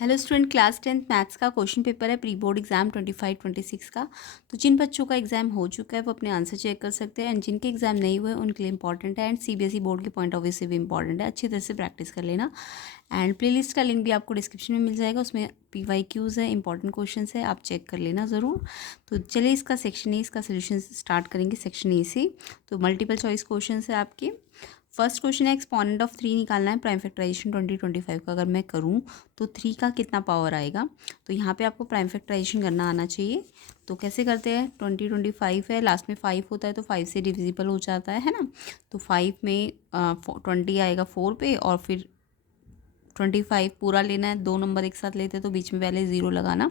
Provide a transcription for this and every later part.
Hello student, class 10th maths का question paper है pre board exam 25-26 का। तो जिन बच्चों का एग्जाम हो चुका है वो अपने आंसर चेक कर सकते हैं, एंड जिनके एग्जाम नहीं हुए उनके लिए इंपॉर्टेंट है, एंड सीबीएसई बोर्ड के पॉइंट ऑफ व्यू से भी इंपॉर्टेंट है। अच्छी तरह से प्रैक्टिस कर लेना। एंड प्लेलिस्ट का लिंक भी आपको डिस्क्रिप्शन में मिल जाएगा, उसमें PYQs है, इंपॉर्टेंट क्वेश्चन है, आप चेक कर लेना ज़रूर। तो चलिए इसका सेक्शन ए, इसका सोल्यूशन स्टार्ट करेंगे सेक्शन ए से। तो मल्टीपल चॉइस क्वेश्चन है आपके। फर्स्ट क्वेश्चन है एक्सपोनेंट ऑफ 3 निकालना है, प्राइम फैक्टराइजेशन 2025 का अगर मैं करूँ तो 3 का कितना पावर आएगा। तो यहाँ पे आपको प्राइम फैक्टराइजेशन करना आना चाहिए। तो कैसे करते हैं, 2025 है, लास्ट में 5 होता है तो 5 से डिविजिबल हो जाता है ना। तो 5 में 20 आएगा 4 पे, और फिर 25 पूरा लेना है। दो नंबर एक साथ लेते हैं तो बीच में पहले 0 लगाना,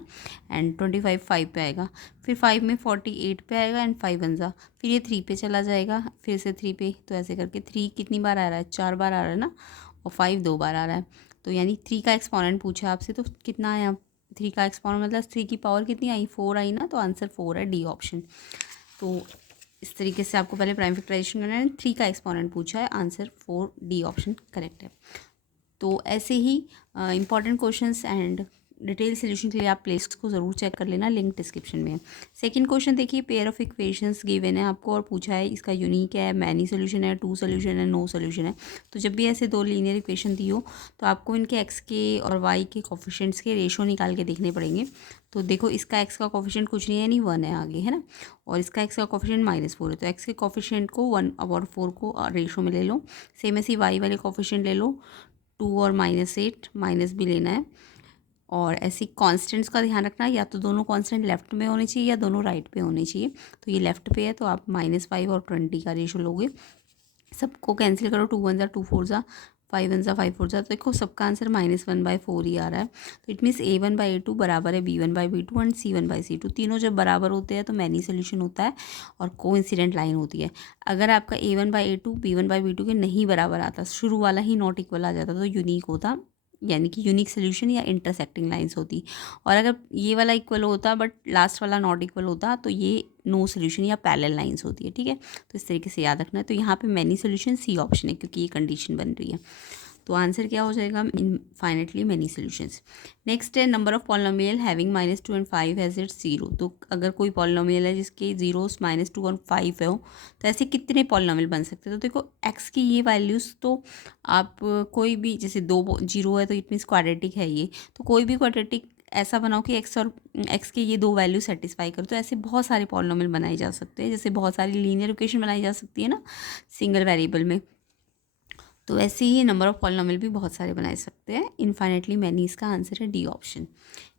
एंड 25 5 पे आएगा। फिर 5 में 48 पे आएगा, एंड 5 वन ज़ा, फिर ये 3 पे चला जाएगा, फिर से 3 पे। तो ऐसे करके 3 कितनी बार आ रहा है, 4 बार आ रहा है ना, और 5 2 बार आ रहा है। तो यानी 3 का एक्सपोनेंट पूछा आपसे, तो कितना आया 3 का एक्सपोनेंट, मतलब 3 की पावर कितनी आई, 4 आई ना। तो आंसर 4 है, डी ऑप्शन। तो इस तरीके से आपको पहले प्राइम फैक्टराइजेशन करना है, 3 का एक्सपोनेंट पूछा है, आंसर 4 डी ऑप्शन करेक्ट है। तो ऐसे ही important questions and detail solution के लिए आप प्लेलिस्ट को ज़रूर चेक कर लेना, लिंक डिस्क्रिप्शन में है। सेकंड क्वेश्चन देखिए, पेयर ऑफ इक्वेशंस गिवन है आपको और पूछा है इसका यूनिक है, मैनी सोल्यूशन है, 2 सोल्यूशन है, नो सोल्यूशन है। तो जब भी ऐसे दो लीनियर इक्वेशन दी हो तो आपको इनके एक्स के और वाई के कोफिशिएंट्स के रेशो निकाल के देखने पड़ेंगे। तो देखो इसका एक्स का कोफिशिएंट कुछ नहीं है, यानी 1 है आगे, है ना, और इसका एक्स का कोफिशिएंट -4 है। तो एक्स के कोफिशिएंट को 1/4 को रेशो में ले लो। सेम ऐसे वाई वाले कोफिशिएंट ले लो, 2 और -8, माइनस भी लेना है। और ऐसी कांस्टेंट्स का ध्यान रखना, या तो दोनों कांस्टेंट लेफ्ट में होने चाहिए या दोनों राइट पे होने चाहिए। तो ये लेफ्ट पे है तो आप -5 और 20 का रेशो लोगे। सबको कैंसिल करो, 2 1 ज़ा 2 4 ज़ा 5 1 ज़ा 5 4 ज़ा। तो देखो सबका आंसर -1/4 ही आ रहा है। तो इट मीन्स A1/A2 बराबर है B1/B2 एंड C1/C2। तीनों जब बराबर होते हैं तो मैनी सोल्यूशन होता है और कोइंसिडेंट लाइन होती है। अगर आपका A1/A2 B1/B2 के नहीं बराबर आता, शुरू वाला ही नॉट इक्वल आ जाता, तो यूनिक होता, यानी कि यूनिक सोल्यूशन या इंटरसेक्टिंग लाइंस होती। और अगर ये वाला इक्वल होता बट लास्ट वाला नॉट इक्वल होता तो ये नो सोल्यूशन या पैरेलल लाइंस होती है। ठीक है, तो इस तरीके से याद रखना है। तो यहाँ पे मैनी सोल्यूशन सी ऑप्शन है, क्योंकि ये कंडीशन बन रही है। तो आंसर क्या हो जाएगा, इनफाइनेटली मैनी सोल्यूशंस। नेक्स्ट है number of polynomial having -2 and 5 has its 0। तो अगर कोई पॉलिनोमियल है जिसके जीरोस -2 और 5 है हो, तो ऐसे कितने पॉलिनोमियल बन सकते हैं। तो देखो एक्स की ये वैल्यूज़ तो आप कोई भी, जैसे 2 0 है तो इट मीन्स क्वाड्रेटिक है ये, तो कोई भी क्वाड्रेटिक ऐसा बनाओ कि एक्स और एक्स के ये दो वैल्यू सेटिस्फाई करो। तो ऐसे बहुत सारे पॉलिनोमियल बनाए जा सकते हैं, जैसे बहुत सारी लीनियर इक्वेशन बनाई जा सकती है ना सिंगल वेरिएबल में। तो ऐसे ही नंबर ऑफ पॉलिनोमियल भी बहुत सारे बनाए सकते हैं, इनफाइनेटली मैनी इसका आंसर है, डी ऑप्शन।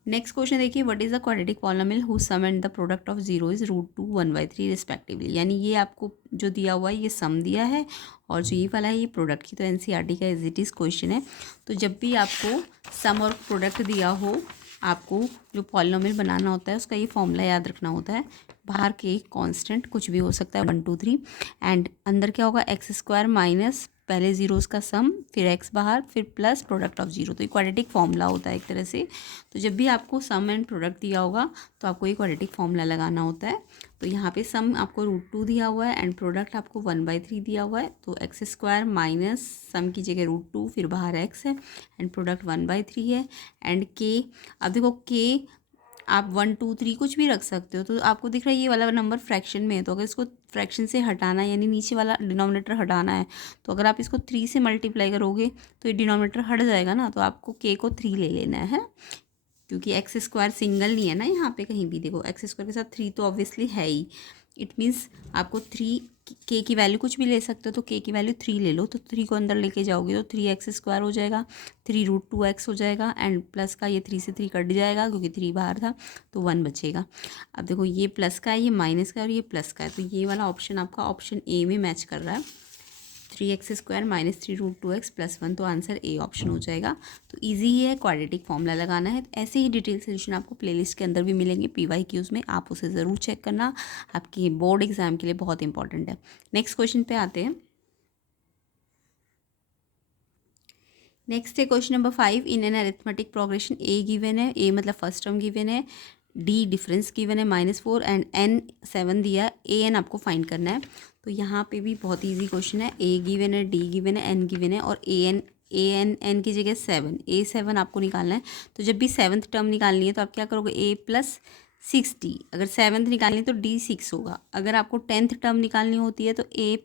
नेक्स्ट क्वेश्चन देखिए, what is the quadratic polynomial whose sum and the product of 0 is √2 1/3 respectively. यानी ये आपको जो दिया हुआ है ये सम दिया है, और जो ये वाला है ये प्रोडक्ट की। तो NCERT का एज इट इज़ क्वेश्चन है। तो जब भी आपको सम और प्रोडक्ट दिया हो, आपको जो पॉलिनोमियल बनाना होता है उसका ये फॉर्मूला याद रखना होता है। बाहर के कांस्टेंट कुछ भी हो सकता है, 1 2 3, एंड अंदर क्या होगा, x² माइनस पहले जीरोस का सम, फिर x बाहर, फिर प्लस प्रोडक्ट ऑफ 0। तो ये क्वाड्रेटिक फॉर्मूला होता है एक तरह से। तो जब भी आपको सम एंड प्रोडक्ट दिया होगा तो आपको ये क्वाड्रेटिक फॉर्मूला लगाना होता है। तो यहाँ पे सम आपको √2 दिया हुआ है एंड प्रोडक्ट आपको 1/3 दिया हुआ है। तो x² माइनस सम की जगह √2, फिर बाहर x है, एंड प्रोडक्ट 1/3 है, एंड k। अब देखो k आप 1 2 3 कुछ भी रख सकते हो। तो आपको दिख रहा है ये वाला नंबर फ्रैक्शन में है, तो अगर इसको फ्रैक्शन से हटाना है, यानी नीचे वाला डिनोमिनेटर हटाना है, तो अगर आप इसको 3 से मल्टीप्लाई करोगे तो ये डिनोमिनेटर हट जाएगा ना। तो आपको k को 3 ले लेना है, क्योंकि x² सिंगल नहीं है ना यहाँ पे कहीं भी। देखो x² के साथ 3 तो ऑब्वियसली है ही। इट मीन्स आपको 3 k की वैल्यू कुछ भी ले सकते हो, तो k की वैल्यू 3 ले लो। तो 3 को अंदर लेके जाओगे तो 3x² हो जाएगा, 3 √2x हो जाएगा, एंड प्लस का ये 3 से 3 कट जाएगा क्योंकि 3 बाहर था, तो 1 बचेगा। अब देखो ये प्लस का है, ये माइनस का है, और ये प्लस का है। तो ये वाला ऑप्शन आपका ऑप्शन ए में मैच कर रहा है, 3x² माइनस 3 √2x प्लस 1। तो आंसर ए ऑप्शन हो जाएगा। तो इजी ही है, क्वाड्रेटिक फॉर्मूला लगाना है। ऐसे ही डिटेल सोल्यूशन आपको प्लेलिस्ट के अंदर भी मिलेंगे PYQs में, आप उसे ज़रूर चेक करना, आपकी बोर्ड एग्जाम के लिए बहुत इंपॉर्टेंट है। नेक्स्ट क्वेश्चन पे आते हैं। नेक्स्ट है question number 5, in an arithmetic progression A given है, ए मतलब फर्स्ट टर्म गिवन है, डी डिफरेंस गिवन है -4, एंड n 7 दिया है, ए एन आपको फाइंड करना है। तो यहाँ पे भी बहुत इजी क्वेश्चन है, ए गिवन है, डी गिवन है, एन गिवन है, और ए एन एन की जगह 7, A7 आपको निकालना है। तो जब भी 7th टर्म निकालनी है तो आप क्या करोगे, A+6D। अगर 7th निकालनी है तो D6 होगा। अगर आपको 10th टर्म निकालनी होती है तो A+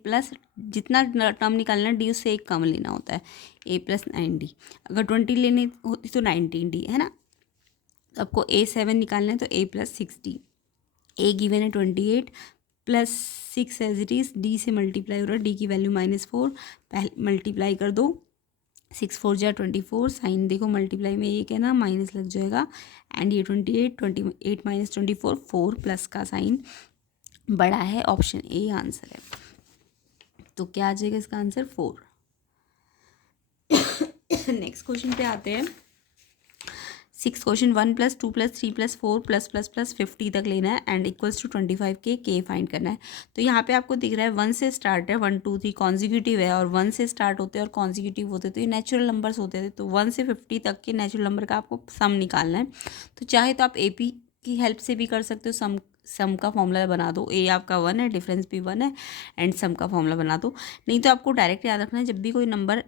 जितना टर्म निकालना है D उससे एक कम लेना होता है, A+9D। अगर 20 लेनी होती तो 19D, है ना। तो आपको A7 निकालना है तो A+6D। A गिवन है 28 +6 एज इट इज़, D से मल्टीप्लाई हो रहा है, D की वैल्यू -4, पहले मल्टीप्लाई कर दो, 6 4 जा 24, साइन देखो मल्टीप्लाई में एक है ना, माइनस लग जाएगा। एंड ये 28 -24 4 प्लस का साइन बड़ा है, ऑप्शन ए आंसर है। तो क्या आ जाएगा इसका आंसर 4। नेक्स्ट क्वेश्चन पे आते हैं। 6 क्वेश्चन 1 + 2 + 3 + 4 ++ 50 तक लेना है एंड इक्वल्स टू 25 के फाइंड करना है। तो यहाँ पे आपको दिख रहा है 1 से स्टार्ट है, 1 2 3 कॉन्जिक्यूटिव है, और 1 से स्टार्ट होते हैं और कॉन्जिक्यूटिव होते तो ये नेचुरल नंबर्स होते थे। तो 1 से 50 तक के नेचुरल नंबर का आपको सम निकालना है। तो चाहे तो आप AP की हेल्प से भी कर सकते हो, सम का फॉर्मूला बना दो। ए आपका 1 है, डिफरेंस भी 1 है, एंड सम का फॉर्मूला बना दो। नहीं तो आपको डायरेक्ट याद रखना है, जब भी कोई नंबर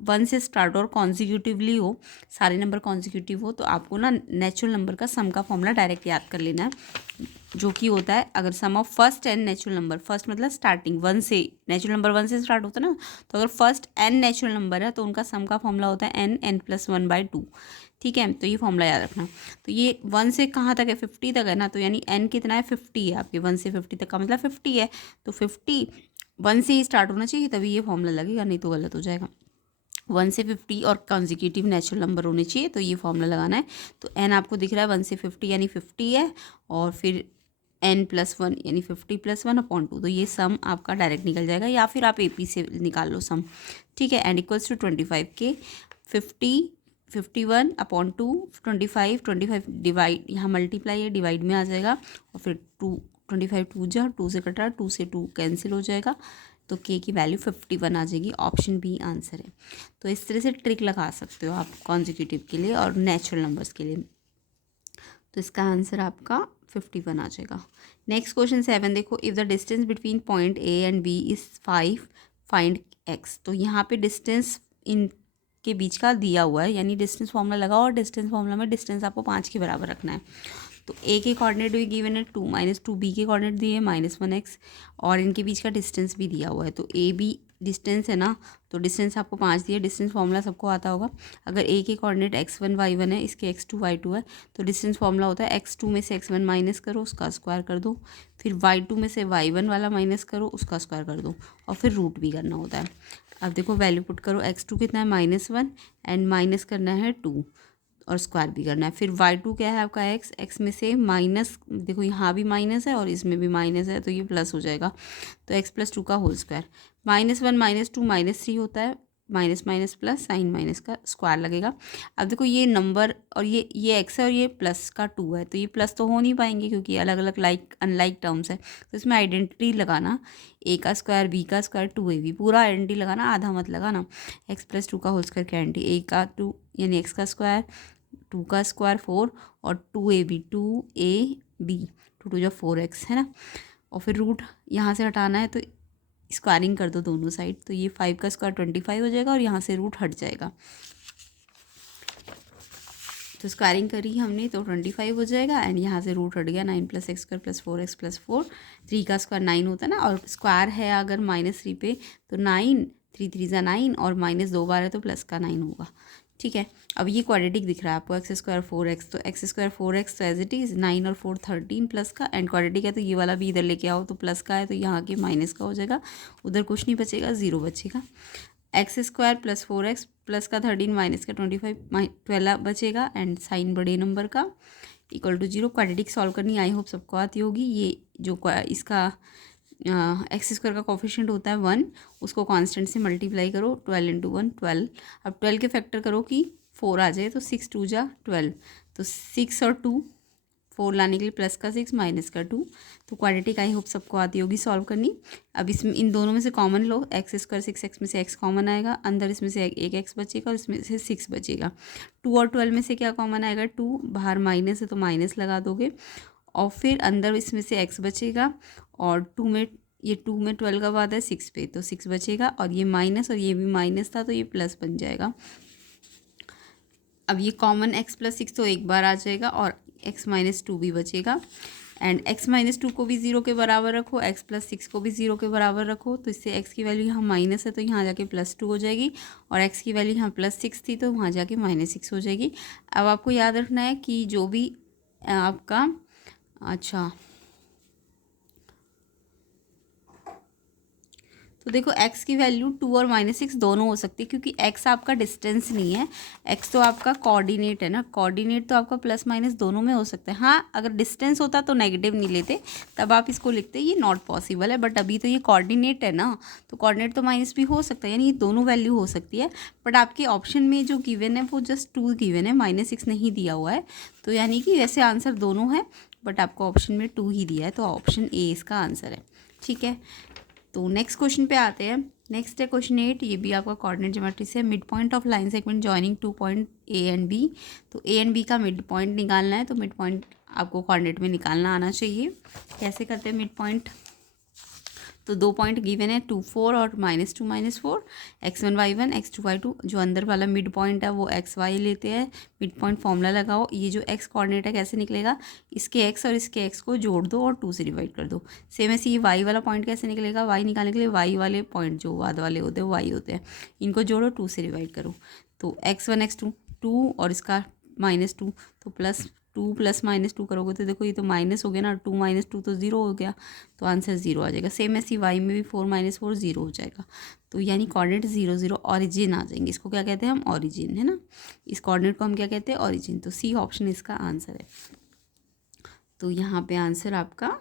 1 से स्टार्ट और कॉन्जिक्यूटिवली हो, सारे नंबर कॉन्जिक्यूटिव हो, तो आपको ना नेचुरल नंबर का सम का फॉर्मूला डायरेक्ट याद कर लेना है, जो कि होता है अगर sum of first n natural number, first मतलब स्टार्टिंग 1 से, नेचुरल नंबर 1 से स्टार्ट होता है ना, तो अगर फर्स्ट n नेचुरल नंबर है तो उनका सम का फॉर्मूला होता है n+1/2। ठीक है, तो ये फॉर्मूला याद रखना। तो ये 1 से कहाँ तक है, 50 तक है ना, तो यानी n कितना है, 50 है आपके, 1 से 50 तक का मतलब 50 है। तो 50 1 से ही स्टार्ट होना चाहिए, तभी ये फॉर्मूला लगेगा, नहीं तो गलत हो जाएगा। 1 से 50 और कॉन्जिक्यूटिव नेचुरल नंबर होने चाहिए, तो ये फॉर्मूला लगाना है। तो n आपको दिख रहा है 1 से 50 यानी 50 है, और फिर n+1 यानी 50+1/2। तो ये सम आपका डायरेक्ट निकल जाएगा, या फिर आप AP से निकाल लो सम। ठीक है, एंड इक्वल्स टू 25 के 50 51/2 25 डिवाइड, यहाँ मल्टीप्लाई है, डिवाइड में आ जाएगा, और फिर 2 25 2 जा 2 से कट रहा, 2 से 2 कैंसिल हो जाएगा, तो k की वैल्यू 51 आ जाएगी, ऑप्शन बी आंसर है। तो इस तरह से ट्रिक लगा सकते हो आप कॉन्जिक्यूटिव के लिए और नेचुरल नंबर्स के लिए। तो इसका आंसर आपका 51 आ जाएगा। नेक्स्ट क्वेश्चन 7 देखो, if the distance between point A and B is 5 find x। तो यहाँ पे डिस्टेंस इन के बीच का दिया हुआ है, यानी डिस्टेंस फॉर्मूला लगाओ, और डिस्टेंस फॉर्मूला में डिस्टेंस आपको 5 के बराबर रखना है। तो A के कोऑर्डिनेट भी गिवन है 2 - 2, B के कोऑर्डिनेट दिए है -1x, और इनके बीच का डिस्टेंस भी दिया हुआ है। तो AB डिस्टेंस है ना, तो डिस्टेंस आपको 5 दिया, डिस्टेंस फॉर्मूला सबको आता होगा। अगर A के कोऑर्डिनेट x1 y1 है, इसके x2 y2 है, तो डिस्टेंस फॉर्मूला होता है x2 में से x1 माइनस करो, उसका स्क्वायर कर दो, फिर y2 में से y1 वाला माइनस करो, उसका स्क्वायर कर दो, और फिर रूट भी करना होता है। अब देखो वैल्यू पुट करो, x2 कितना है -1, एंड माइनस करना है 2, और स्क्वायर भी करना है। फिर y2 क्या है आपका x में से माइनस, देखो यहाँ भी माइनस है और इसमें भी माइनस है, तो ये प्लस हो जाएगा, तो x+2 का होल स्क्वायर, -1 -2 -3 होता है, minus minus plus, sign minus का स्क्वायर लगेगा। अब देखो ये नंबर और ये x है और ये प्लस का 2 है, तो ये प्लस तो हो नहीं पाएंगे क्योंकि अलग अलग अनलाइक टर्म्स है। तो इसमें आइडेंटिटी लगाना, a का स्क्वायर b का स्क्वायर 2ab, पूरा आइडेंटिटी लगाना, आधा मत लगाना। x+2 का होल स्क्वायर क्या आइडेंटिटी, a का 2 यानी x का स्क्वायर, 2 का स्क्वायर 4, और 2ab 2ab 2 2 4x है ना, और फिर रूट यहाँ से हटाना है, तो स्क्वायरिंग कर दो दोनों साइड, तो ये 5 का स्क्वायर 25 हो जाएगा, और यहाँ से रूट हट जाएगा। तो स्क्वायरिंग करी हमने तो 25 हो जाएगा, एंड यहाँ से रूट हट गया, 9 + x² + 4x + 4, 3 का स्क्वायर 9 होता है ना, और स्क्वायर है अगर -3 पे तो 9, 3 3 = 9, और -2 बार है तो प्लस का 9 होगा। ठीक है, अब ये क्वाड्रेटिक दिख रहा है आपको, x² 4x, तो x² 4x तो एज इट इज़, 9 और 4 13 प्लस का, एंड क्वाड्रेटिक है तो ये वाला भी इधर लेके आओ, तो प्लस का है तो यहाँ के माइनस का हो जाएगा, उधर कुछ नहीं बचेगा, 0 बचेगा। x² + 4x प्लस का 13 माइनस का 25 12 बचेगा, एंड साइन बड़े नंबर का इक्वल टू 0। क्वाड्रेटिक सॉल्व करनी आई होप सबको आती होगी। ये जो इसका x² का कोफिशिएंट होता है 1, उसको कांस्टेंट से मल्टीप्लाई करो, 12 × 1 12। अब 12 के फैक्टर करो कि 4 आ जाए, तो 6 2 = 12, तो 6 और 2 4 लाने के लिए प्लस का 6 माइनस का 2। तो क्वाड्रेटिक आई होप सबको आती होगी सॉल्व करनी। अब इसमें इन दोनों में से कॉमन लो, x² 6x में से x कॉमन आएगा, अंदर इसमें से एक x बचेगा और इसमें से 6 बचेगा। 2 और 12 में से क्या कॉमन आएगा, 2, बाहर माइनस है तो माइनस लगा दोगे, और फिर अंदर इसमें से x बचेगा, और 2 में ये 2 में 12 का बाद है 6 पे, तो 6 बचेगा, और ये माइनस और ये भी माइनस था तो ये प्लस बन जाएगा। अब ये कॉमन x प्लस 6 तो एक बार आ जाएगा, और x माइनस 2 भी बचेगा, एंड x माइनस 2 को भी 0 के बराबर रखो, x प्लस 6 को भी 0 के बराबर रखो, तो इससे x की वैल्यू यहाँ माइनस है तो यहाँ जाके प्लस 2 हो जाएगी, और x की वैल्यू यहाँ प्लस 6 थी तो वहाँ जाके माइनस 6 हो जाएगी। अब आपको याद रखना है कि जो भी आपका, अच्छा तो देखो x की वैल्यू 2 और -6 दोनों हो सकती है, क्योंकि x आपका डिस्टेंस नहीं है, x तो आपका कोऑर्डिनेट है ना, कोऑर्डिनेट तो आपका प्लस माइनस दोनों में हो सकता है। हाँ, अगर डिस्टेंस होता तो नेगेटिव नहीं लेते, तब आप इसको लिखते ये नॉट पॉसिबल है, बट अभी तो ये कोऑर्डिनेट है ना, तो कोऑर्डिनेट तो माइनस भी हो सकता है, यानी ये दोनों वैल्यू हो सकती है। बट आपके ऑप्शन में जो गिवन है वो जस्ट 2 गिवन है, -6 नहीं दिया हुआ है, तो यानी कि वैसे आंसर दोनों है, बट आपको ऑप्शन में 2 ही दिया है, तो ऑप्शन ए इसका आंसर है। ठीक है, तो नेक्स्ट क्वेश्चन पे आते हैं। नेक्स्ट है क्वेश्चन 8, ये भी आपका कोऑर्डिनेट ज्योमेट्री से, mid point of line segment joining 2 point A and B. तो ए एंड बी का मिड पॉइंट निकालना है, तो मिड पॉइंट आपको कोऑर्डिनेट में निकालना आना चाहिए। कैसे करते हैं मिड पॉइंट, तो 2 पॉइंट गिवन है 2 4 और -2 -4, x1 y1 x2 y2, जो अंदर वाला मिड पॉइंट है वो x y लेते हैं। मिड पॉइंट फॉर्मूला लगाओ, ये जो x कोऑर्डिनेट है कैसे निकलेगा, इसके x और इसके x को जोड़ दो और 2 से डिवाइड कर दो। सेम ऐसे ये y वाला पॉइंट कैसे निकलेगा, y निकालने के लिए y वाले पॉइंट जो बाद वाले होते हैं वो y होते हैं, इनको जोड़ो 2 से डिवाइड करो, तो x1 x2 2 और इसका -2, तो प्लस 2 प्लस -2 करोगे तो देखो ये तो माइनस हो गया ना, 2 - 2 तो 0 हो गया, तो आंसर 0 आ जाएगा। सेम ऐसी वाई में भी 4 - 4 0 हो जाएगा, तो यानी कोऑर्डिनेट 0 0 ऑरिजिन आ जाएंगे। इसको क्या कहते हैं हम, ऑरिजिन, है ना, इस कोऑर्डिनेट को हम क्या कहते हैं, ऑरिजिन। तो सी ऑप्शन इसका आंसर है, तो यहाँ पे आंसर आपका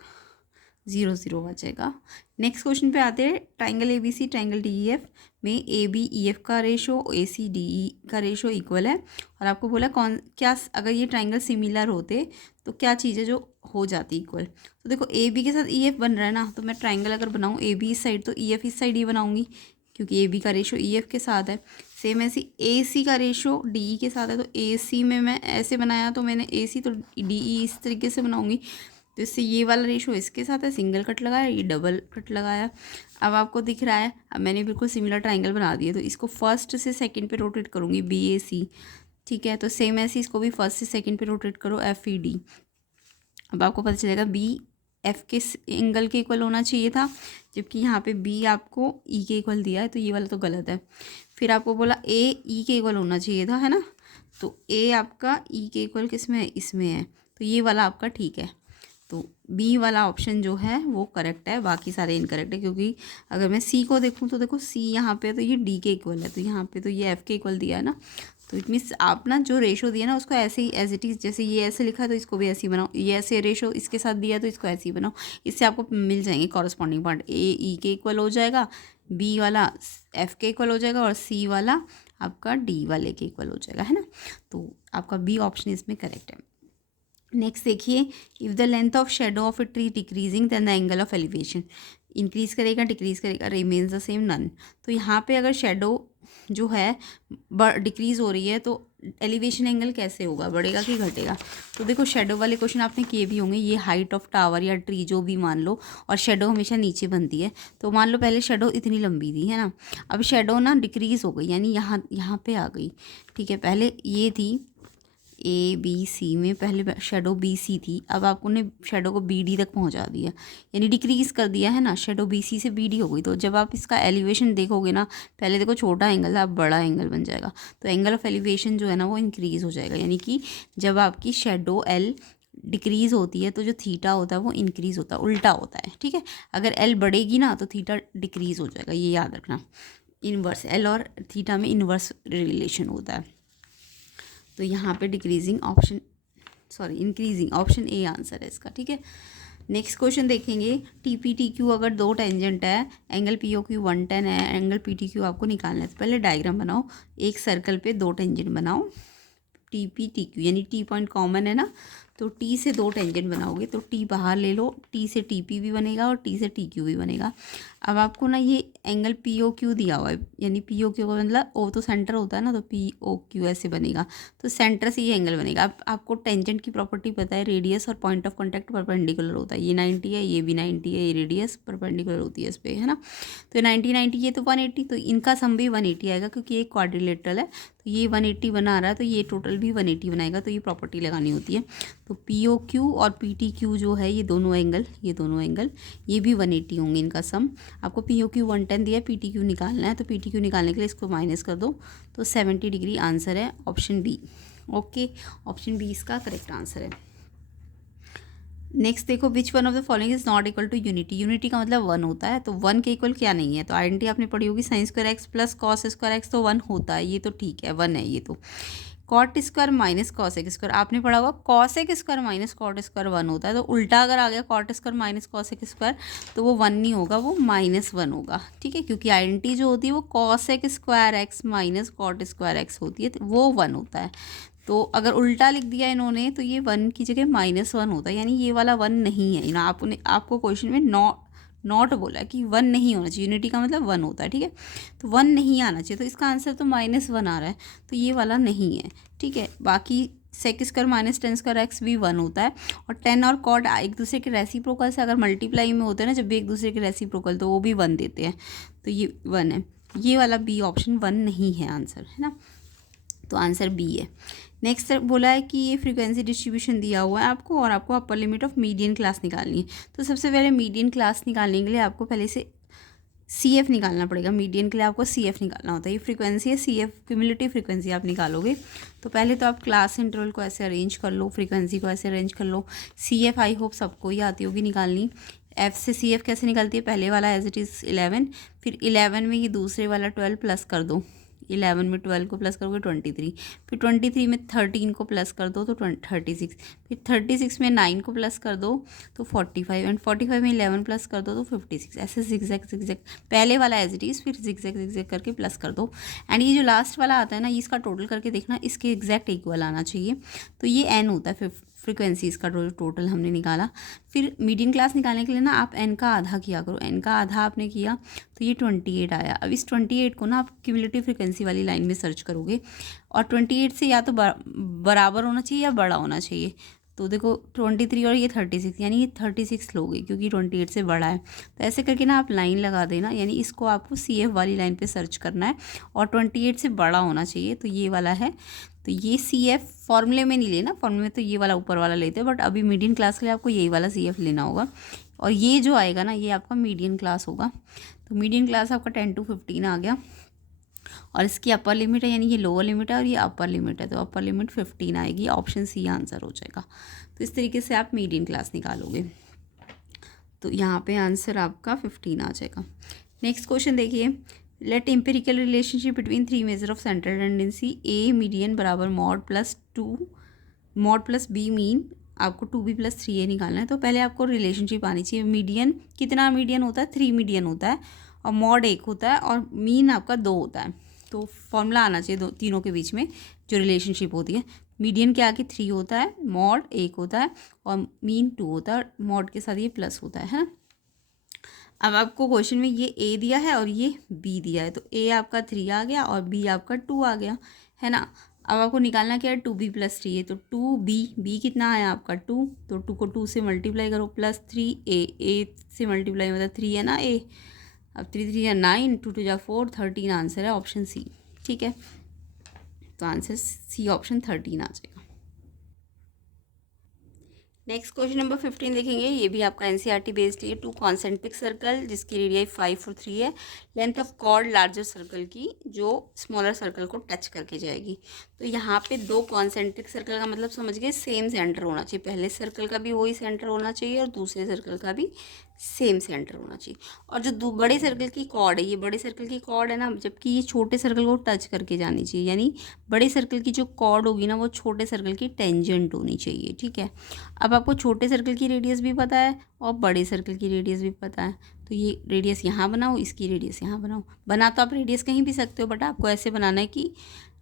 0 0 आ जाएगा। नेक्स्ट क्वेश्चन पे आते हैं। Triangle A B C, triangle D E F में ए बी ई एफ का ratio, A C D E का रेशो इक्वल है, और आपको बोला क्या अगर ये ट्राइंगल सिमिलर होते तो क्या चीज़ है जो हो जाती इक्वल। तो देखो ए बी के साथ ई एफ बन रहा है ना, तो मैं ट्राइंगल अगर बनाऊँ ए बी इस साइड तो ई एफ इस साइड ही बनाऊँगी, क्योंकि ए बी का रेशो ई एफ के साथ है। सेम ऐसी ए सी का रेशो डी ई के साथ है, तो ए सी में मैं ऐसे बनाया तो मैंने ए सी, तो डी ई इस तरीके से बनाऊँगी, तो इससे ये वाला रेशो इसके साथ है, सिंगल कट लगाया, ये डबल कट लगाया। अब आपको दिख रहा है, अब मैंने बिल्कुल सिमिलर ट्राइंगल बना दिया, तो इसको फर्स्ट से सेकंड पे रोटेट करूँगी, बी ए सी, ठीक है। तो सेम ऐसे इसको भी फर्स्ट से सेकंड पे रोटेट करो, एफ ई डी। अब आपको पता चलेगा बी एफ के एंगल के इक्वल होना चाहिए था, जबकि यहाँ पे बी आपको ई के इक्वल दिया है, तो ये वाला तो गलत है। फिर आपको बोला ए ई के इक्वल होना चाहिए था, है ना, तो ए आपका ई के इक्वल किस में है, इसमें है, तो ये वाला आपका ठीक है। तो बी वाला ऑप्शन जो है वो करेक्ट है, बाकी सारे इनकरेक्ट है, क्योंकि अगर मैं सी को देखूँ तो देखो सी यहाँ पे तो ये डी के इक्वल है, तो यहाँ पे तो ये एफ के इक्वल दिया है ना, तो इट मीन्स आप ना जो रेशो दिया ना उसको ऐसे ही एज इट इज़, जैसे ये ऐसे लिखा है तो इसको भी ऐसे ही बनाओ, ये ऐसे रेशो इसके साथ दिया तो इसको ऐसे ही बनाओ, इससे आपको मिल जाएंगे कॉरस्पॉन्डिंग पॉइंट। ए ई के इक्वल हो जाएगा, बी वाला एफ के इक्वल हो जाएगा, और सी वाला आपका डी वाले के इक्वल हो जाएगा, है ना, तो आपका बी ऑप्शन इसमें करेक्ट है। नेक्स्ट देखिए, if the length of shadow of a tree decreasing then the angle of elevation, increase करेगा डिक्रीज करेगा, रिमेन्स द सेम नन। तो यहाँ पे अगर शेडो जो है डिक्रीज हो रही है तो एलिवेशन एंगल कैसे होगा, बढ़ेगा कि घटेगा। तो देखो शेडो वाले क्वेश्चन आपने किए भी होंगे, ये हाइट ऑफ टावर या ट्री जो भी मान लो, और शेडो हमेशा नीचे बनती है, तो मान लो पहले शेडो इतनी लंबी थी, है ना, अब शेडो ना डिक्रीज हो गई, यानी यहाँ पे आ गई, ठीक है। पहले ये थी ए बी सी में, पहले शेडो बी सी थी, अब आपको ने शेडो को बी डी तक पहुंचा दिया, यानी डिक्रीज कर दिया, है ना, शेडो बी सी से बी डी हो गई। तो जब आप इसका एलिवेशन देखोगे ना, पहले देखो छोटा एंगल था, अब बड़ा एंगल बन जाएगा, तो एंगल ऑफ एलिवेशन जो है ना वो इंक्रीज़ हो जाएगा, यानी कि जब आपकी शेडो एल डिक्रीज़ होती है तो जो थीटा होता है वो इंक्रीज़ होता है, उल्टा होता है, ठीक है। अगर एल बढ़ेगी ना तो थीटा डिक्रीज़ हो जाएगा, ये याद रखना, इन्वर्स एल और थीटा में इन्वर्स रिलेशन होता है। तो यहाँ पे decreasing option, sorry increasing, option A answer है इसका, ठीक है। नेक्स्ट क्वेश्चन देखेंगे, टी पी टी क्यू अगर दो टेंजेंट है, एंगल पी ओ क्यू 110 है, एंगल पी टी क्यू आपको निकालना है। तो पहले डायग्राम बनाओ, एक सर्कल पे दो टेंजेंट बनाओ, टी पी टी क्यू, यानी टी पॉइंट कॉमन है ना, तो टी से दो टेंजेंट बनाओगे तो टी बाहर ले लो, टी से टी पी भी बनेगा और टी से टी क्यू भी बनेगा। अब आपको ना ये एंगल पी ओ क्यू दिया हुआ है, यानी पी ओ क्यू का मतलब ओ तो सेंटर होता है ना, तो पी ओ क्यू ऐसे बनेगा, तो सेंटर से ये एंगल बनेगा। अब आपको टेंजेंट की प्रॉपर्टी पता है, रेडियस और पॉइंट ऑफ कॉन्टैक्ट परपेंडिकुलर होता है। ये 90 है, ये भी 90 है, ये रेडियस परपेंडिकुलर होती है इस पर, है ना। तो 90 ये तो 180, तो इनका सम भी 180 आएगा क्योंकि ये क्वाड्रिलेटरल है, तो ये 180 बना रहा है, तो ये टोटल भी 180 बनाएगा। तो ये प्रॉपर्टी लगानी होती है। तो पी ओ क्यू और पी टी क्यू जो है, ये दोनों एंगल ये भी 180 होंगे इनका सम। आपको पी ओ क्यू 110 दिया है, पी टी क्यू निकालना है, तो पी टी क्यू निकालने के लिए इसको माइनस कर दो, तो 70 डिग्री आंसर है option B. Okay, option B इसका करेक्ट आंसर है। नेक्स्ट देखो, which one of the following is not equal to unity. Unity का मतलब 1 होता है, तो 1 के इक्वल क्या नहीं है, तो आइडेंटिटी आपने पढ़ी होगी, sine square x plus cos square x, तो 1 होता है, ये तो ठीक है 1 है ये तो। कॉट स्क्वायर माइनस कॉस एक स्क्वायर आपने पढ़ा होगा, कॉस एक स्क्वायर माइनस कॉट स्क्वायर 1 होता है, तो उल्टा अगर आ गया कॉट स्क्वायर माइनस कॉस एक स्क्वायर तो वो 1 नहीं होगा, वो -1 होगा, ठीक है, क्योंकि आइडेंटिटी जो होती है वो cosec square X minus cot square X होती है, तो वो 1 होता है। तो अगर उल्टा लिख दिया इन्होंने तो ये 1 की जगह -1 होता है, यानी ये वाला 1 नहीं है ना। आपको क्वेश्चन में नॉट बोला कि 1 नहीं होना चाहिए, यूनिटी का मतलब 1 होता है, ठीक है, तो 1 नहीं आना चाहिए, तो इसका आंसर तो -1 आ रहा है, तो ये वाला नहीं है, ठीक है। बाकी sec square minus tan square X भी 1 होता है, और 10 और कॉट एक दूसरे के रेसिप्रोकल से अगर मल्टीप्लाई में होते हैं ना, जब भी एक दूसरे के रेसिप्रोकल, तो वो भी 1 देते हैं, तो ये 1 है। ये वाला बी ऑप्शन 1 नहीं है आंसर, है ना, तो आंसर बी है। नेक्स्ट बोला है कि ये फ्रीक्वेंसी डिस्ट्रीब्यूशन दिया हुआ है आपको, और आपको upper limit of median class निकालनी है। तो सबसे पहले मीडियन क्लास निकालने के लिए आपको पहले से सी एफ निकालना पड़ेगा। मीडियन के लिए आपको सी एफ निकालना होता है, ये फ्रीक्वेंसी है, सी एफ क्यूमुलेटिव फ्रीक्वेंसी आप निकालोगे। तो पहले तो आप क्लास इंटरवल को ऐसे अरेंज कर लो, फ्रीक्वेंसी को ऐसे अरेंज कर लो। सी एफ आई होप सबको ही आती होगी निकालनी। एफ से सी एफ कैसे निकलती है, पहले वाला एज इट इज़ 11, फिर 11 में ये दूसरे वाला 12 प्लस कर दो, 11 में 12 को प्लस करोगे 23, फिर 23 में 13 को प्लस कर दो तो 36, फिर 36 में 9 को प्लस कर दो तो 45, एंड 45 में 11 प्लस कर दो तो 56। ऐसे जिगजैग पहले वाला एज इट इज़, फिर जिगजैग करके प्लस कर दो, एंड ये जो लास्ट वाला आता है ना, इसका टोटल करके देखना, इसके एग्जैक्ट इक्वल आना चाहिए। तो ये एन होता है, फिर फ्रीक्वेंसीज का टोटल हमने निकाला। फिर मीडियन क्लास निकालने के लिए ना आप एन का आधा किया करो, एन का आधा आपने किया तो ये 28 आया। अब इस 28 को ना आप क्यूमुलेटिव फ्रीक्वेंसी वाली लाइन में सर्च करोगे, और 28 से या तो बराबर होना चाहिए या बड़ा होना चाहिए। तो देखो 23 और ये 36, यानी ये 36 लोगे क्योंकि 28 से बड़ा है। तो ऐसे करके ना आप लाइन लगा देना, यानी इसको आपको सी एफ वाली लाइन पे सर्च करना है, और 28 से बड़ा होना चाहिए, तो ये वाला है। तो ये सी एफ फॉर्मूले में नहीं लेना, फॉर्मूले में तो ये वाला ऊपर वाला लेते हैं, बट अभी मीडियन क्लास के लिए आपको यही वाला सी एफ लेना होगा, और ये जो आएगा ना ये आपका मीडियन क्लास होगा। तो मीडियन क्लास आपका 10 to 15 आ गया, और इसकी अपर लिमिट है, यानी ये लोअर लिमिट है और ये अपर लिमिट है, तो अपर लिमिट 15 आएगी, ऑप्शन सी आंसर हो जाएगा। तो इस तरीके से आप मीडियन क्लास निकालोगे, तो यहाँ पे आंसर आपका 15 आ जाएगा। नेक्स्ट क्वेश्चन देखिए, let empirical relationship between 3 measure of central tendency A median बराबर मॉड प्लस बी मीन, आपको 2b + 3a निकालना है। तो पहले आपको रिलेशनशिप आनी चाहिए। मीडियन कितना मीडियन होता है, 3 मीडियन होता है, और मॉड 1 होता है, और मीन आपका 2 होता है। तो फॉर्मूला आना चाहिए तीनों के बीच में जो रिलेशनशिप होती है। मीडियन के आगे 3 होता है, मॉड 1 होता है, और मीन 2 होता है, मॉड के साथ ये प्लस होता है ना। अब आपको क्वेश्चन में ये ए दिया है और ये बी दिया है, तो ए आपका 3 आ गया और बी आपका 2 आ गया, है ना। अब आपको निकालना क्या है, 2b + 3a, तो 2b कितना आया आपका 2, तो 2 को 2 से मल्टीप्लाई करो, प्लस 3a से मल्टीप्लाई मतलब 3 है ना a, अब 3 3 या 9, 2 2 जा 4, 13 आंसर है ऑप्शन सी, ठीक है। तो आंसर सी ऑप्शन 13 आ जाएगा। नेक्स्ट क्वेश्चन नंबर 15 देखेंगे, ये भी आपका एनसीईआरटी बेस्ड है। 2 कॉन्सेंट्रिक सर्कल जिसकी रेडियाई 5 और 3 है, length of chord larger circle की जो स्मॉलर सर्कल को टच करके जाएगी। तो यहाँ पे 2 कॉन्सेंट्रिक सर्कल का मतलब समझ गए सेम सेंटर होना चाहिए, पहले सर्कल का भी वही सेंटर होना चाहिए और दूसरे सर्कल का भी सेम सेंटर होना चाहिए। और जो बड़े सर्कल की कॉर्ड है, ये बड़े सर्कल की कॉर्ड है ना, जबकि ये छोटे सर्कल को टच करके जानी चाहिए, यानी बड़े सर्कल की जो कॉर्ड होगी ना वो छोटे सर्कल की टेंजेंट होनी चाहिए, ठीक है। अब आपको छोटे सर्कल की रेडियस भी पता है और बड़े सर्कल की रेडियस भी पता है, तो ये रेडियस यहाँ बनाओ, इसकी रेडियस यहाँ बनाओ। बना तो आप रेडियस कहीं भी सकते हो, बट आपको ऐसे बनाना है कि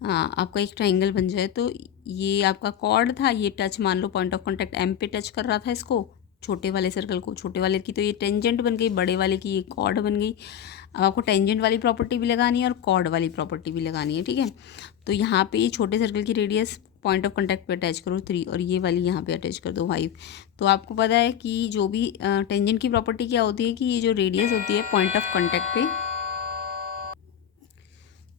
आपका एक ट्राइंगल बन जाए तो ये आपका कॉर्ड था, ये टच मान लो पॉइंट ऑफ कांटेक्ट एम पे टच कर रहा था इसको, छोटे वाले सर्कल को, छोटे वाले की तो ये टेंजेंट बन गई, बड़े वाले की ये कॉर्ड बन गई। अब आपको टेंजेंट वाली प्रॉपर्टी भी लगानी है और कॉर्ड वाली प्रॉपर्टी भी लगानी है, ठीक है। तो यहाँ पे ये छोटे सर्कल की रेडियस पॉइंट ऑफ कांटेक्ट पे अटैच करो 3 और ये वाली यहाँ पे अटैच कर दो 5। तो आपको पता है कि जो भी टेंजेंट की प्रॉपर्टी क्या होती है कि ये जो रेडियस होती है पॉइंट ऑफ कांटेक्ट पे,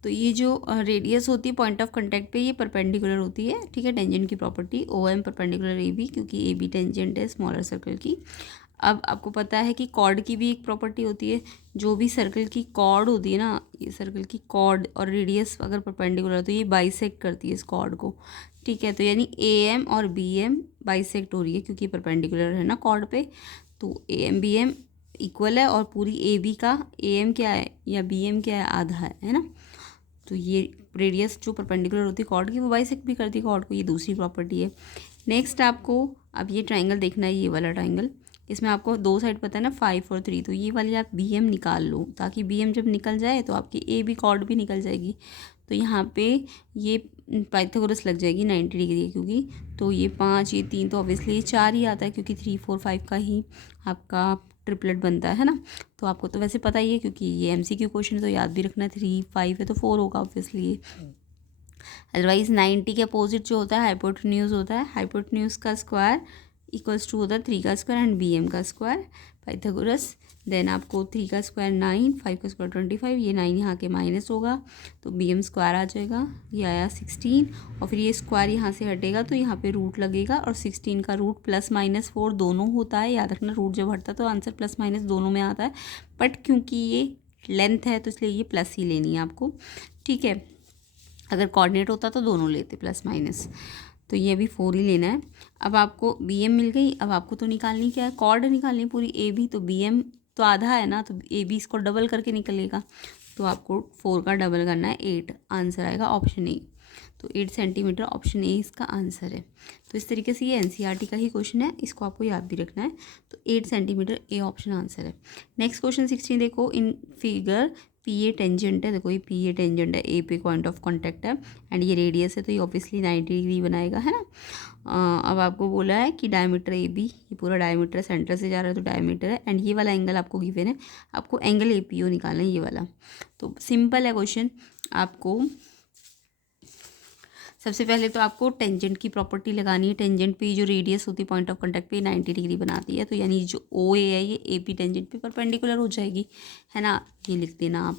तो ये जो रेडियस होती है पॉइंट ऑफ कांटेक्ट पे ये परपेंडिकुलर होती है, ठीक है। टेंजेंट की property O M perpendicular A B, क्योंकि ए बी टेंजेंट है स्मॉलर सर्कल की। अब आपको पता है कि कॉर्ड की भी एक प्रॉपर्टी होती है, जो भी सर्कल की कॉर्ड होती है ना, ये सर्कल की कॉर्ड और रेडियस अगर परपेंडिकुलर तो ये बाइसेक्ट करती है इस कॉर्ड को, ठीक है। तो यानी ए एम और बी एम बाइसेक्ट हो रही है क्योंकि परपेंडिकुलर है ना कॉर्ड पे। तो A M B M equal है और पूरी ए बी का ए एम क्या है या बी एम क्या है, आधा है ना। तो ये रेडियस जो परपेंडिकुलर होती है कॉर्ड की वो बाइसेक्ट भी करती है कॉर्ड को, ये दूसरी प्रॉपर्टी है। नेक्स्ट आपको अब ये ट्राइंगल देखना है, ये वाला ट्राइंगल, इसमें आपको दो साइड पता है ना 5 और 3, तो ये वाली आप बी एम निकाल लो, ताकि बी एम जब निकल जाए तो आपकी ए बी कॉर्ड भी निकल जाएगी। तो यहाँ पे ये पाइथागोरस लग जाएगी 90 डिग्री है क्योंकि, तो ये 5 ये 3 तो ऑब्वियसली ये 4 ही आता है क्योंकि 3 4 5 का ही आपका ट्रिपलेट बनता है ना। तो आपको तो वैसे पता ही है क्योंकि ये MCQ क्वेश्चन है तो याद भी रखना है, 3 5 है तो 4 होगा ऑब्वियसली ये। अदरवाइज 90 के अपोजिट जो होता है हाइपोटेन्यूज होता है, हाइपोटेन्यूज का स्क्वायर इक्वल्स टू होता है 3 का स्क्वायर एंड बी एम का स्क्वायर पाइथागोरस। देन आपको 3 का स्क्वायर 9, 5 का स्क्वायर 25, ये 9 यहाँ के माइनस होगा तो बी एम स्क्वायर आ जाएगा, ये आया 16 और फिर ये स्क्वायर यहाँ से हटेगा तो यहाँ पे रूट लगेगा और 16 का रूट +-4 दोनों होता है, याद रखना रूट जब हटता है तो आंसर +- दोनों में आता है, बट क्योंकि ये लेंथ है तो इसलिए ये प्लस ही लेनी है आपको, ठीक है। अगर कोऑर्डिनेट होता तो दोनों लेते +-, तो ये भी 4 ही लेना है। अब आपको बी एम मिल गई, अब आपको तो निकालनी क्या है, कॉर्ड निकालनी है पूरी ए बी, तो बी एम तो आधा है ना, तो ए बी इसको डबल करके निकलेगा, तो आपको 4 का डबल करना है 8, आंसर आएगा ऑप्शन ए। तो 8 सेंटीमीटर ऑप्शन ए इसका आंसर है। तो इस तरीके से ये NCERT का ही क्वेश्चन है, इसको आपको याद भी रखना है। तो 8 सेंटीमीटर ए ऑप्शन आंसर है। नेक्स्ट क्वेश्चन 16 देखो, in figure P A tangent है, देखो ये पी ए टेंजेंट है, ए पे पॉइंट ऑफ कांटेक्ट है एंड ये रेडियस है तो ये ऑब्वियसली 90 डिग्री बनाएगा, है ना। अब आपको बोला है कि डायमीटर ए बी, ये पूरा डायमीटर सेंटर से जा रहा है तो डायमीटर है एंड ये वाला एंगल आपको गिवन है, आपको एंगल ए पी ओ निकालना है ये वाला। तो सिंपल है क्वेश्चन, आपको सबसे पहले तो आपको टेंजेंट की प्रॉपर्टी लगानी है। टेंजेंट पे जो रेडियस होती है पॉइंट ऑफ कांटेक्ट पे 90 डिग्री बनाती है, तो यानी जो ओ ए है ये ए पी टेंजेंट पे परपेंडिकुलर हो जाएगी, है ना। ये लिख देना आप,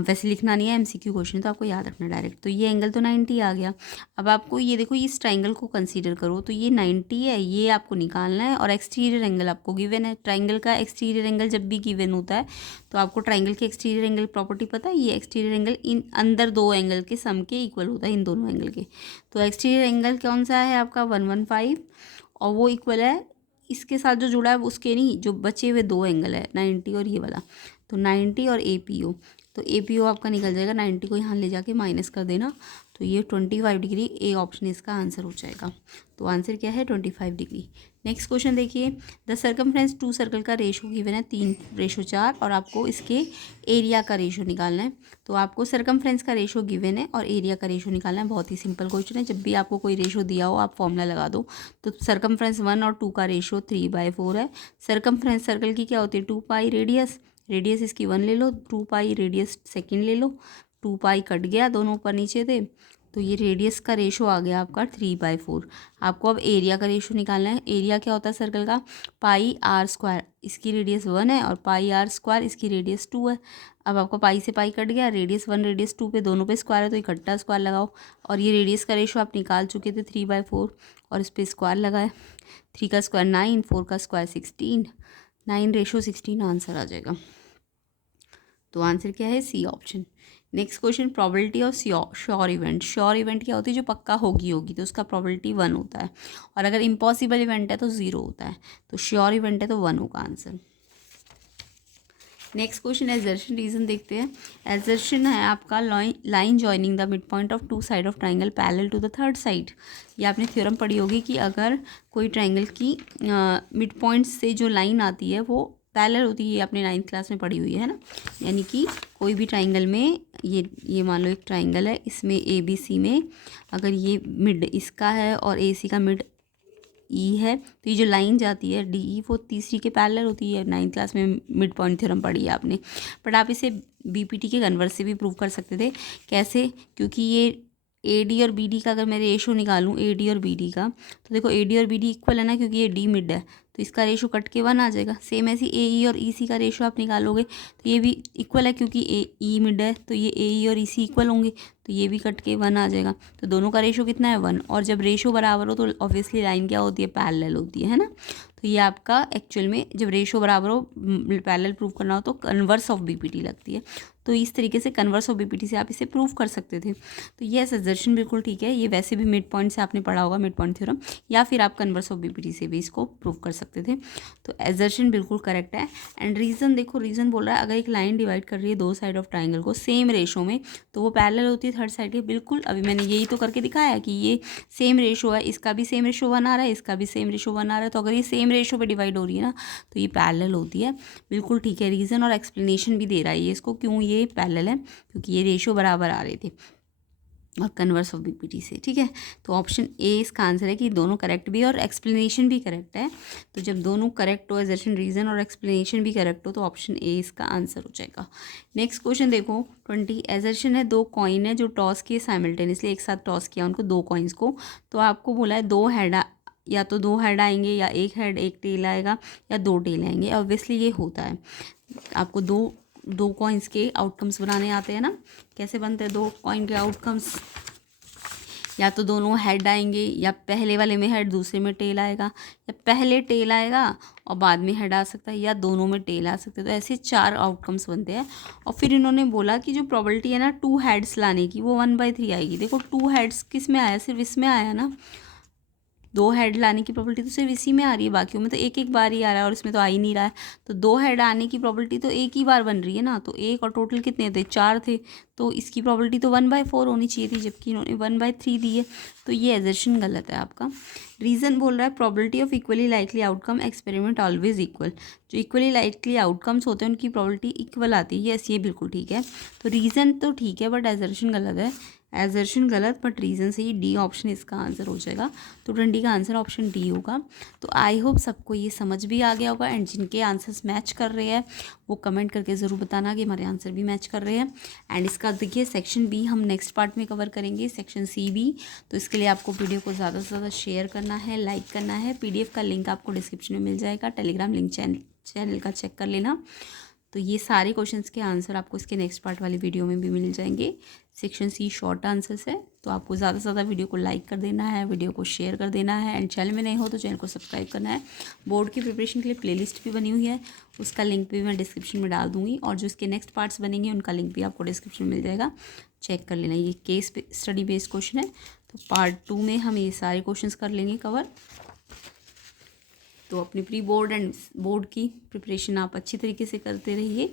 वैसे लिखना नहीं है, MCQ क्वेश्चन तो आपको याद रखना डायरेक्ट। तो ये एंगल तो 90 आ गया। अब आपको ये देखो इस ट्राइंगल को कंसीडर करो, तो ये 90 है, ये आपको निकालना है और एक्सटीरियर एंगल आपको गिवन है। ट्राइंगल का एक्सटीरियर एंगल जब भी गिवन होता है तो आपको ट्राइंगल के एक्सटीरियर एंगल प्रॉपर्टी पता है, ये एक्सटीरियर एंगल इन अंदर दो एंगल के सम के इक्वल होता है, इन दोनों एंगल के। तो एक्सटीरियर एंगल कौन सा है आपका 115 और वो इक्वल है इसके साथ जो जुड़ा है उसके नहीं, जो बचे हुए दो एंगल है 90 और ये वाला, तो 90 और APO, तो APO आपका निकल जाएगा, 90 को यहाँ ले जाके माइनस कर देना तो ये 25 डिग्री, ए ऑप्शन इसका आंसर हो जाएगा। तो आंसर क्या है 25 डिग्री। नेक्स्ट क्वेश्चन देखिए, द सर्कमफ्रेंस टू सर्कल का रेशो गिवन है 3:4 और आपको इसके एरिया का रेशो निकालना है। तो आपको सर्कमफ्रेंस का रेशो गिवन है और एरिया का रेशो निकालना है, बहुत ही सिंपल क्वेश्चन है। जब भी आपको कोई रेशो दिया हो आप फॉर्मूला लगा दो। तो सर्कमफ्रेंस 1 और 2 का रेशो 3/4 है। सर्कमफ्रेंस सर्कल की क्या होती है 2 पाई, रेडियस रेडियस इसकी 1 ले लो, 2 पाई रेडियस सेकेंड ले लो, 2 पाई कट गया, दोनों ऊपर नीचे थे, तो ये रेडियस का रेशो आ गया आपका 3/4। आपको अब एरिया का रेशो निकालना है। एरिया क्या होता है सर्कल का, पाई आर स्क्वायर, इसकी रेडियस 1 है और पाई आर स्क्वायर इसकी रेडियस 2 है। अब आपको पाई से पाई कट गया, रेडियस 1 रेडियस 2 पे दोनों पे स्क्वायर है तो इकट्ठा स्क्वायर लगाओ और ये रेडियस का रेशो आप निकाल चुके थे 3/4 और इस पर स्क्वायर लगाए। 3 का स्क्वायर 9, 4 का स्क्वायर 16, 9:16 आंसर आ जाएगा। तो आंसर क्या है C option. Next question, probability of sure event. Sure event क्या होती है, जो पक्का होगी तो उसका प्रोबेबिलिटी 1 होता है और अगर इम्पॉसिबल इवेंट है तो 0 होता है। तो श्योर इवेंट है तो 1 होगा answer. Next question assertion reason देखते हैं। एजर्शन है आपका line joining the mid point of 2 side of triangle parallel to the third side. ये आपने थ्योरम पढ़ी होगी कि अगर कोई ट्राइंगल की मिड पॉइंट से जो लाइन आती है वो पैरेलल होती है, ये आपने 9th क्लास में पढ़ी हुई है ना। यानी कि कोई भी ट्राइंगल में ये मान लो एक ट्राइंगल है, इसमें ABC में अगर ये मिड इसका है और AC का मिड E है, तो ये जो लाइन जाती है DE वो तीसरी के पैरेलल होती है। 9th क्लास में मिड पॉइंट थ्योरम पढ़ी है आपने। बट आप इसे BPT के कन्वर्स से भी प्रूव कर सकते थे। कैसे? क्योंकि ये AD और BD का अगर मैं रेशो निकालूं AD और BD का, तो देखो AD और BD इक्वल है ना, क्योंकि ये D मिड है तो इसका रेशो कट के 1 आ जाएगा। सेम ऐसे AE और EC का रेशो आप निकालोगे तो ये भी इक्वल है, क्योंकि E मिड है तो ये AE और EC इक्वल होंगे, तो ये भी कट के 1 आ जाएगा। तो दोनों का रेशो कितना है 1, और जब रेशो बराबर हो तो ऑब्वियसली लाइन क्या होती है, पैरेलल होती है ना। तो ये आपका एक्चुअल में जब रेशो बराबर हो, पैरेलल प्रूव करना हो तो कन्वर्स ऑफ BPT लगती है। तो इस तरीके से कन्वर्स ऑफ BPT से आप इसे प्रूव कर सकते थे। तो ये असर्शन बिल्कुल ठीक है, ये वैसे भी मिड पॉइंट से आपने पढ़ा होगा, मिड पॉइंट थ्योरम, या फिर आप कन्वर्स ऑफ BPT से भी इसको प्रूव कर सकते थे। तो असर्शन बिल्कुल करेक्ट है। एंड रीज़न देखो, रीज़न बोल रहा है अगर एक लाइन डिवाइड कर रही है दो साइड ऑफ ट्राइंगल को सेम रेशो में, तो वो पैरेलल होती है थर्ड साइड के। बिल्कुल, अभी मैंने यही तो करके दिखाया कि ये सेम रेशो है, इसका भी सेम रेशो 1 आ रहा है, इसका भी सेम रेशो 1 आ रहा है, तो अगर ये सेम रेशो पे डिवाइड हो रही है ना तो ये पैरेलल होती है। बिल्कुल ठीक है। रीज़न और एक्सप्लेनेशन भी दे रहा है ये इसको क्यों ये पैरेलल है, क्योंकि ये रेशो बराबर आ रहे थे और कन्वर्स ऑफ BPT से। ठीक है, तो ऑप्शन ए इसका आंसर है कि दोनों करेक्ट भी और एक्सप्लेनेशन भी करेक्ट है। तो जब दोनों करेक्ट हो, असर्शन, रीज़न और एक्सप्लेनेशन भी करेक्ट हो, तो ऑप्शन ए इसका आंसर हो जाएगा। नेक्स्ट क्वेश्चन देखो 20। असर्शन है दो कॉइन है जो टॉस किए साइमल्टेनियसली, एक साथ टॉस किया उनको, दो कॉइन्स को। तो आपको बोला है दो हेड, या तो दो हेड आएंगे, या एक हेड एक टेल आएगा, या दो टेल आएंगे। ऑब्वियसली ये होता है, आपको दो कॉइन्स के आउटकम्स बनाने आते हैं ना। कैसे बनते हैं दो कॉइन के आउटकम्स? या तो दोनों हेड आएंगे, या पहले वाले में हेड दूसरे में टेल आएगा, या पहले टेल आएगा और बाद में हेड आ सकता है, या दोनों में टेल आ सकते हैं। तो ऐसे 4 आउटकम्स बनते हैं। और फिर इन्होंने बोला कि जो प्रोबेबिलिटी है ना 2 हेड्स लाने की, वो 1/3 आएगी। देखो 2 हेड्स किस में आया, सिर्फ इसमें आया ना। 2 हेड लाने की प्रोबेबिलिटी तो सिर्फ इसी में आ रही है, बाकियों में तो एक एक बार ही आ रहा है और इसमें तो आ ही नहीं रहा है। तो 2 हेड आने की प्रोबेबिलिटी तो एक ही बार बन रही है ना। तो एक और टोटल कितने थे, 4 थे, तो इसकी प्रोबेबिलिटी तो 1/4 होनी चाहिए थी, जबकि इन्होंने 1/3 दी है। तो ये एजर्शन गलत है आपका। रीज़न बोल रहा है probability of equally likely outcome experiment always equal. जो इक्वली लाइकली आउटकम्स होते हैं उनकी प्रोबेबिलिटी इक्वल आती है। यस, ये बिल्कुल ठीक है। तो रीज़न तो ठीक है बट एजर्शन गलत है। एजर्शन गलत बट रीज़न सही। डी ऑप्शन इसका आंसर हो जाएगा। तो 20 का आंसर ऑप्शन डी होगा। तो आई होप सबको ये समझ भी आ गया होगा। एंड जिनके आंसर्स मैच कर रहे हैं वो कमेंट करके ज़रूर बताना कि हमारे आंसर भी मैच कर रहे हैं। एंड इसका देखिए सेक्शन बी हम नेक्स्ट पार्ट में कवर करेंगे, सेक्शन सी भी। तो इसके लिए आपको वीडियो को ज़्यादा से ज़्यादा शेयर करना है, लाइक करना है। PDF का लिंक आपको डिस्क्रिप्शन में मिल जाएगा। टेलीग्राम लिंक चैनल का चेक कर लेना। तो ये सारे क्वेश्चंस के आंसर आपको इसके नेक्स्ट पार्ट वाली वीडियो में भी मिल जाएंगे। सेक्शन सी शॉर्ट आंसर्स है, तो आपको ज़्यादा से ज़्यादा वीडियो को लाइक कर देना है, वीडियो को शेयर कर देना है। एंड चैनल में नहीं हो तो चैनल को सब्सक्राइब करना है। बोर्ड की प्रिपरेशन के लिए प्लेलिस्ट भी बनी हुई है, उसका लिंक भी मैं डिस्क्रिप्शन में डाल दूँगी। और जो इसके नेक्स्ट पार्ट्स बनेंगे उनका लिंक भी आपको डिस्क्रिप्शन में मिल जाएगा, चेक कर लेना। ये केस स्टडी बेस्ड क्वेश्चन है, तो पार्ट 2 में हम ये सारे क्वेश्चन कर लेंगे कवर। तो अपनी प्री बोर्ड एंड बोर्ड की प्रिपरेशन आप अच्छी तरीके से करते रहिए।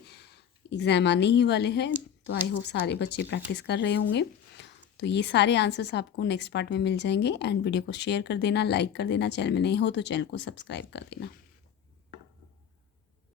एग्ज़ाम आने ही वाले हैं, तो आई होप सारे बच्चे प्रैक्टिस कर रहे होंगे। तो ये सारे आंसर्स आपको नेक्स्ट पार्ट में मिल जाएंगे। एंड वीडियो को शेयर कर देना, लाइक कर देना। चैनल में नहीं हो तो चैनल को सब्सक्राइब कर देना।